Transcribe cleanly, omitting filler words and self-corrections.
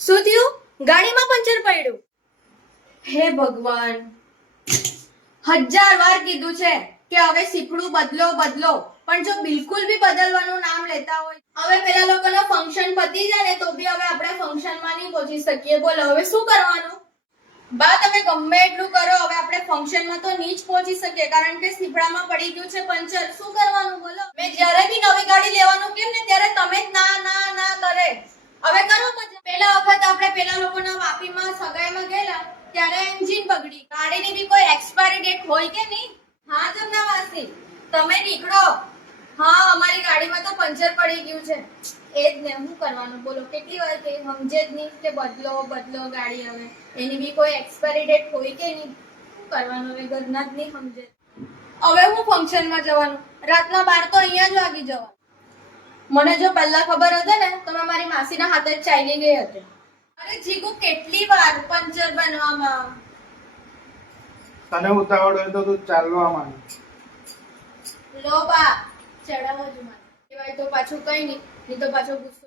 શું થયું? ગાડીમાં પંચર પડ્યું? હે ભગવાન, 1000 વાર કીધું છે કે હવે સીપડું બદલો બદલો, પણ જો બિલકુલ બી બદલવાનું નામ લેતા હોય. હવે પેલા લોકોનો ફંક્શન પતી જાય ને તો બી હવે આપણે ફંક્શનમાં નહીં પહોંચી શકીએ. બોલો હવે શું કરવાનું? બા તમે ગમે એટલું કરો, હવે આપણે ફંક્શનમાં તો નહીં જ પહોંચી શકીએ કારણ કે સીપડામાં પડી ગયું છે પંચર. શું કરવાનું બોલો? મેં જ્યારે બી નવી ગાડી લેવાનું કેમ ને ત્યારે તમે જ ના ના ના કરે. હવે કરો પછી. પેલા વખત આપણે પેલા લોકોના વાપીમાં સગાઈમાં ગયેલા ત્યારે એન્જિન બગડી. ગાડીની બી કોઈ એક્સપાયરી ડેટ હોય કે નહીં? હા જમના વાસી, તમે નીકળો. હા અમારી ગાડીમાં તો પંચર પડી ગયું છે. એ જ ને, શું કરવાનું બોલો? કેટલી વાર કે સમજે જ નહીં કે બદલો બદલો ગાડી. હવે એની બી કોઈ એક્સપાયરી ડેટ હોય કે નહીં? શું કરવાનું? હવે ઘરના જ નહીં સમજે. હવે હું ફંક્શનમાં જવાનું? રાતના 12 તો અહીંયા જ વાગી જવાનું. મને જો પહેલા ખબર હતી ને તો મેં મારી માસીના હાથે જ ચાલી ગઈ હતી. અરે જીગુ, કેટલી વાર પંચર બનવામાં. તને ઉતાવળ હોય તો તું ચાલવા માંડ. લો બા, ચડાવો જ મને. કહેવાય તો પાછું કઈ નહીં તો પાછો ગુસ્સો